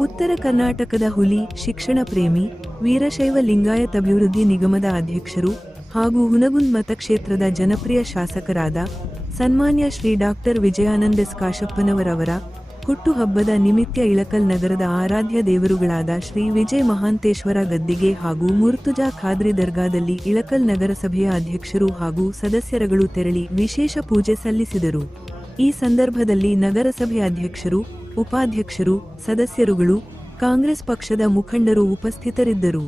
ಉತ್ತರ ಕರ್ನಾಟಕದ ಹುಲಿ, ಶಿಕ್ಷಣ ಪ್ರೇಮಿ, ವೀರಶೈವ ಲಿಂಗಾಯತ್ ಅಭಿವೃದ್ಧಿ ನಿಗಮದ ಅಧ್ಯಕ್ಷರು ಹಾಗೂ ಹುನಗುಂದ್ ಮತಕ್ಷೇತ್ರದ ಜನಪ್ರಿಯ ಶಾಸಕರಾದ ಸನ್ಮಾನ್ಯ ಶ್ರೀ ಡಾಕ್ಟರ್ ವಿಜಯಾನಂದ ಎಸ್. ಕಾಶಪ್ಪನವರವರ ಹುಟ್ಟುಹಬ್ಬದ ನಿಮಿತ್ತ ಇಳಕಲ್ ನಗರದ ಆರಾಧ್ಯ ದೇವರುಗಳಾದ ಶ್ರೀ ವಿಜಯ ಮಹಾಂತೇಶ್ವರ ಗದ್ದಿಗೆ ಹಾಗೂ ಮುರ್ತುಜಾ ಖಾದ್ರಿ ದರ್ಗಾದಲ್ಲಿ ಇಳಕಲ್ ನಗರಸಭೆಯ ಅಧ್ಯಕ್ಷರು ಹಾಗೂ ಸದಸ್ಯರುಗಳು ತೆರಳಿ ವಿಶೇಷ ಪೂಜೆ ಸಲ್ಲಿಸಿದರು. ಈ ಸಂದರ್ಭದಲ್ಲಿ ನಗರಸಭೆ ಅಧ್ಯಕ್ಷರು ಉಪಾಧ್ಯಕ್ಷರು ಸದಸ್ಯರುಗಳು ಕಾಂಗ್ರೆಸ್ ಪಕ್ಷದ ಮುಖಂಡರು ಉಪಸ್ಥಿತರಿದ್ದರು.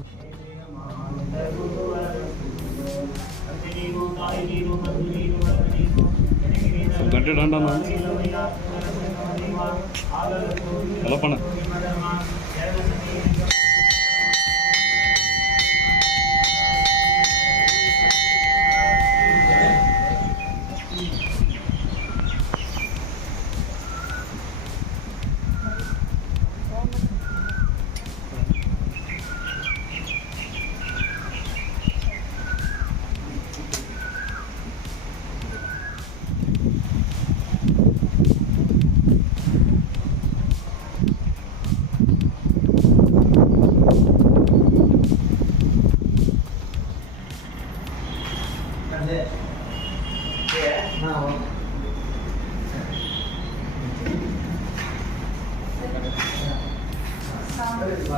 tres,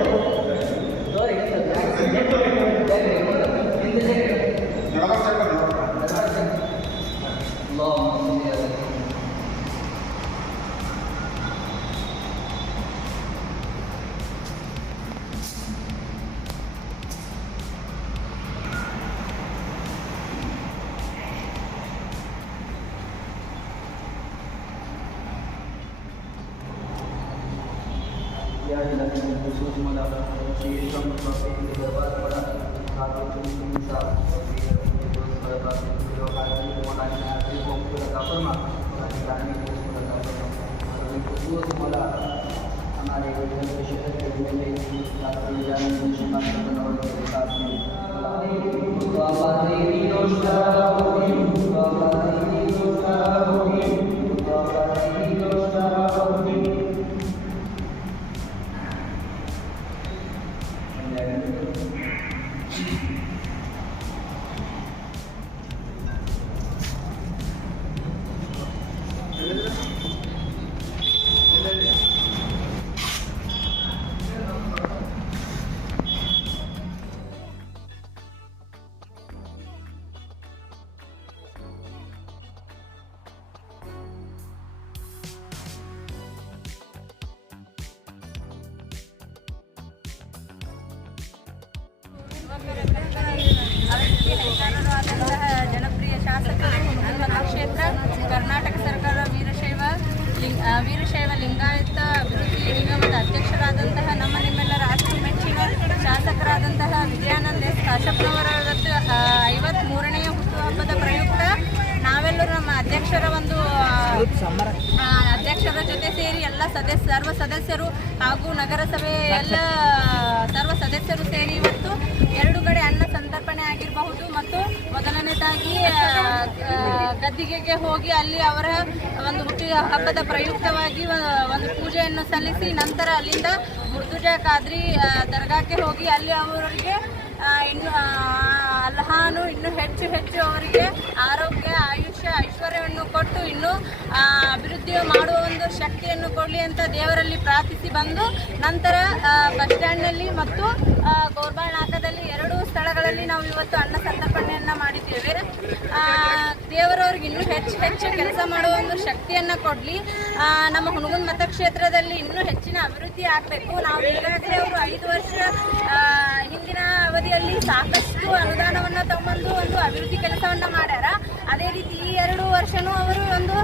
ಎಲ್ಲಪ್ಪಣ किया इलाके में खसूस मदा शेरम दरबार पड़ा हमारे शहर के लिए डॉक्टर जानी के साथ में ಜನಪ್ರಿಯ ಶಾಸಕರು ಕ್ಷೇತ್ರ ಕರ್ನಾಟಕ ಸರ್ಕಾರ ವೀರಶೈವ ಲಿಂಗ ವೀರಶೈವ ಲಿಂಗಾಯತ ಅಭಿವೃದ್ಧಿ ನಿಗಮದ ಅಧ್ಯಕ್ಷರಾದಂತಹ ನಮ್ಮ ನಿಮ್ಮೆಲ್ಲರ ಅಷ್ಟು ಮೆಚ್ಚಿನ ಶಾಸಕರಾದಂತಹ ವಿಜಯಾನಂದ ಎಸ್ ಕಾಶಪ್ಪನವರ ಇವತ್ತು ಐವತ್ತ್ ಮೂರನೆಯ ಹುಟ್ಟುಹಬ್ಬದ ಪ್ರಯುಕ್ತ ನಾವೆಲ್ಲರೂ ನಮ್ಮ ಅಧ್ಯಕ್ಷರ ಒಂದು ಆ, ಆ, ಅಧ್ಯಕ್ಷರ ಜೊತೆ ಸೇರಿ ಎಲ್ಲ ಸದಸ್ಯ, ಸರ್ವ ಸದಸ್ಯರು ಹಾಗೂ ನಗರಸಭೆ ಎಲ್ಲ ಸರ್ವ ಸದಸ್ಯರು ಸೇರಿ ಇವತ್ತು ಎರಡು ಕಡೆ ಅನ್ನ ಸಂತರ್ಪಣೆ ಆಗಿರಬಹುದು ಮತ್ತು ಮೊದಲನೇದಾಗಿ ಗದ್ದಿಗೆಗೆ ಹೋಗಿ ಅಲ್ಲಿ ಅವರ ಒಂದು ಹುಟ್ಟಿದ ಹಬ್ಬದ ಪ್ರಯುಕ್ತವಾಗಿ ಒಂದು ಪೂಜೆಯನ್ನು ಸಲ್ಲಿಸಿ ನಂತರ ಅಲ್ಲಿಂದ ಮುರ್ದುಜಾ ಖಾದ್ರಿ ದರ್ಗಾಕ್ಕೆ ಹೋಗಿ ಅಲ್ಲಿ ಅವರಿಗೆ ಇನ್ನು ಅಲ್ಹಾನು ಇನ್ನು ಹೆಚ್ಚು ಹೆಚ್ಚು ಅವರಿಗೆ ಆರೋಗ್ಯ ಆಯುಷ್ಯ ಐಶ್ವರ್ಯವನ್ನು ಕೊಟ್ಟು ಇನ್ನು ಆ, ಅಭಿವೃದ್ಧಿ ಮಾಡುವ ಒಂದು ಶಕ್ತಿಯನ್ನು ಕೊಡಲಿ ಅಂತ ದೇವರಲ್ಲಿ ಪ್ರಾರ್ಥಿಸಿ ಬಂದು ನಂತರ ಬಸ್ ಸ್ಟ್ಯಾಂಡ್ನಲ್ಲಿ ಮತ್ತು ಗೋರ್ಬಾಣಾಕದಲ್ಲಿ ಎರಡು ಸ್ಥಳಗಳಲ್ಲಿ ನಾವು ಇವತ್ತು ಅನ್ನ ಸಂತರ್ಪಣೆಯನ್ನು ಮಾಡಿದ್ದೇವೆ. ದೇವರವ್ರಿಗೆ ಇನ್ನೂ ಹೆಚ್ಚು ಹೆಚ್ಚು ಕೆಲಸ ಮಾಡುವ ಒಂದು ಶಕ್ತಿಯನ್ನು ಕೊಡಲಿ. ನಮ್ಮ ಹುಣಗುಂದ್ ಮತಕ್ಷೇತ್ರದಲ್ಲಿ ಇನ್ನೂ ಹೆಚ್ಚಿನ ಅಭಿವೃದ್ಧಿ ಆಗಬೇಕು. ನಾವು ಈಗಾಗಲೇ ಅವರು ಐದು ವರ್ಷ ಹಿಂದಿನ ಅವಧಿಯಲ್ಲಿ ಸಾಕಷ್ಟು ಅನುದಾನವನ್ನು ತಗೊಂಡು ಒಂದು ಅಭಿವೃದ್ಧಿ ಕೆಲಸವನ್ನು ಮಾಡ್ಯಾರ. ಅದೇ ರೀತಿ ಈ ಎರಡು ವರ್ಷನೂ ಅವರು ಒಂದು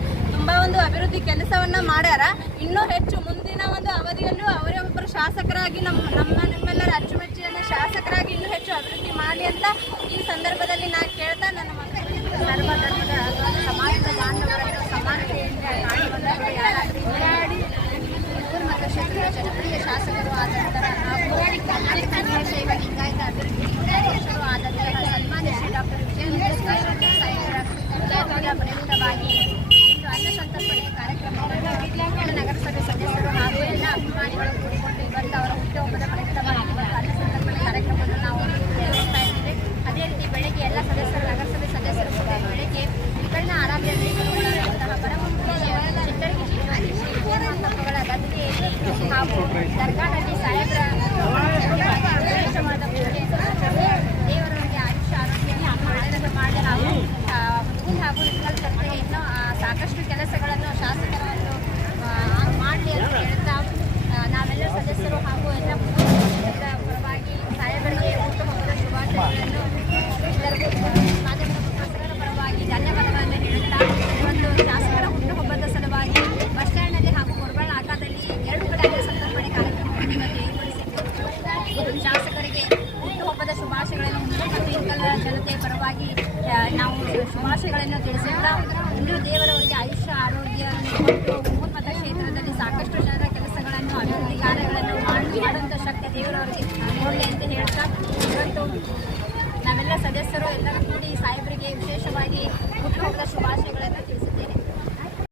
ತುಂಬಾ ಒಂದು ಅಭಿವೃದ್ಧಿ ಕೆಲಸವನ್ನ ಮಾಡ್ಯಾರ. ಇನ್ನೂ ಹೆಚ್ಚು ಮುಂದಿನ ಒಂದು ಅವಧಿಯಲ್ಲೂ ಅವರೇ ಒಬ್ಬರು ಶಾಸಕರಾಗಿ ನಮ್ಮ ನಮ್ಮ, ನಿಮ್ಮೆಲ್ಲರ ಅಚ್ಚುಮೆಚ್ಚಿನ ಶಾಸಕರಾಗಿ ಇನ್ನೂ ಹೆಚ್ಚು ಅಭಿವೃದ್ಧಿ ಮಾಡಿ ಅಂತ ಈ ಸಂದರ್ಭದಲ್ಲಿ ನಾನು ಕೇಳ್ತಾ ನನ್ನ ಸಮಾಜದ ಬಾಂಧವರನ್ನು ಸಮಾನತೆಯಿಂದ ಹೋರಾಡಿ ಶಾಸಕರು ಆದಂತಹ ಹಾಗೂ ಕರ್ನಾಟಕ ಇವಾಗ ಅಭಿವೃದ್ಧಿ ಅಧ್ಯಕ್ಷರು ಆದಂತಹ ಸನ್ಮಾನ್ಯ ಶ್ರೀ ಡಾಕ್ಟರ್ ವಿಜಯೇಂದ್ರ ಸಾಹೇಬರ ಜಯಂತಿಯ ಪ್ರಯುಕ್ತವಾಗಿ ಇಂದು ಅನ್ನ ಸಂತರ್ಪಣೆ ಕಾರ್ಯಕ್ರಮವನ್ನು ವಿಜ್ಞಾನ ನಗರಸಭೆ ಸದಸ್ಯರು ಹಾಗೂ ಎಲ್ಲ ಅಭಿಮಾನಿಗಳು ಕೂಡಿಕೊಂಡು ಇವತ್ತು ಅವರ ಹುಟ್ಟುಹಬ್ಬದ ಪ್ರಯುಕ್ತವಾಗಿ ಇವತ್ತು ಅನ್ನ ಸಂತರ್ಪಣೆ ಕಾರ್ಯಕ್ರಮವನ್ನು ನಾವು ನಿರ್ವಹಿಸ್ತಾ ಇದ್ದೇವೆ ಅದೇ ರೀತಿ ಬೆಳಗ್ಗೆ ಎಲ್ಲ ಸದಸ್ಯರು ನಗರಸಭೆ ಸದಸ್ಯರು ಕೂಡ ಬೆಳಗ್ಗೆ ವಿಕರ್ಣ ಆರಾಧ್ಯತೆ ಬರುವಂತಹ ಪರಮಪೂಜ್ಯ ಚಿತ್ತರಗಿ ಶ್ರೀ ಶ್ರೀ ಪೂರ್ಣಾತ್ಮಕಗಳ ಗದ್ದೆ ಹಾಗೂ ದರ್ಗಾದಲ್ಲಿ ಸಾಹೇಬರ ದೇವರೊಂದಿಗೆ ಆಯುಷ್ಯ ಆರೋಗ್ಯ ಆನಂದ ಮಾಡಿ ನಾವು ಹುಡುಗನ ಹಾಗೂ ಸಾಕಷ್ಟು ಕೆಲಸಗಳನ್ನು ಶಾಸಕರನ್ನು ಮಾಡಲಿ ಅಂತ ಹೇಳ್ತಾ ಆ, ನಾವೆಲ್ಲ ಸದಸ್ಯರು ಹಾಗೂ ಎಲ್ಲ ಪೂರ್ವಜರ ಪರವಾಗಿ ಸಾಹೇಬರಿಗೆ ಹುಟ್ಟುಹಬ್ಬದ ಶುಭಾಶಯಗಳನ್ನು ಎಲ್ಲರಿಗೂ ಮಾಧ್ಯಮದ ಮುಖಾಂತರ ಪರವಾಗಿ ಧನ್ಯವಾದಗಳನ್ನು ಹೇಳುತ್ತಾ ಇವತ್ತು ಶಾಸಕರ ಹುಟ್ಟುಹಬ್ಬದ ಸಲುವಾಗಿ ಬಸ್ ಸ್ಟ್ಯಾಂಡ್ನಲ್ಲಿ ಹಾಗೂ ಕೊರಬಾಳ ಆಟದಲ್ಲಿ ಎರಡು ಕಡೆ ಅನ್ನ ಸಂತರ್ಪಣೆ ಕಾರ್ಯಕ್ರಮವನ್ನು ಇವತ್ತು ಏರ್ಪಡಿಸಿದ್ದೇವೆ ಇದು ಶಾಸಕರಿಗೆ ಹುಟ್ಟುಹಬ್ಬದ ಶುಭಾಶಯಗಳನ್ನು ಹಿಂದೂ ಜನತೆ ಪರವಾಗಿ ನಾವು ಶುಭಾಶಯಗಳನ್ನು ತಿಳಿಸುತ್ತಾ ಇಂದು ದೇವರವರಿಗೆ ಆಯುಷ್ಯ, ಆರೋಗ್ಯ, ಮತ್ತು ಮತ ಕ್ಷೇತ್ರದಲ್ಲಿ ಸಾಕಷ್ಟು ಜನರ ಕೆಲಸಗಳನ್ನು, ಅಭಿವೃದ್ಧಿ ಕಾರ್ಯಗಳನ್ನು ಮಾಡಿ ಮಾಡುವಂಥ ಶಕ್ತಿ ದೇವರವರಿಗೆ ಒಳ್ಳೆ ಅಂತ ಹೇಳ್ತಾ ಇವತ್ತು ನಾವೆಲ್ಲ ಸದಸ್ಯರು ಎಲ್ಲರೂ ಕೂಡಿ ಸಾಹೇಬರಿಗೆ ವಿಶೇಷವಾಗಿ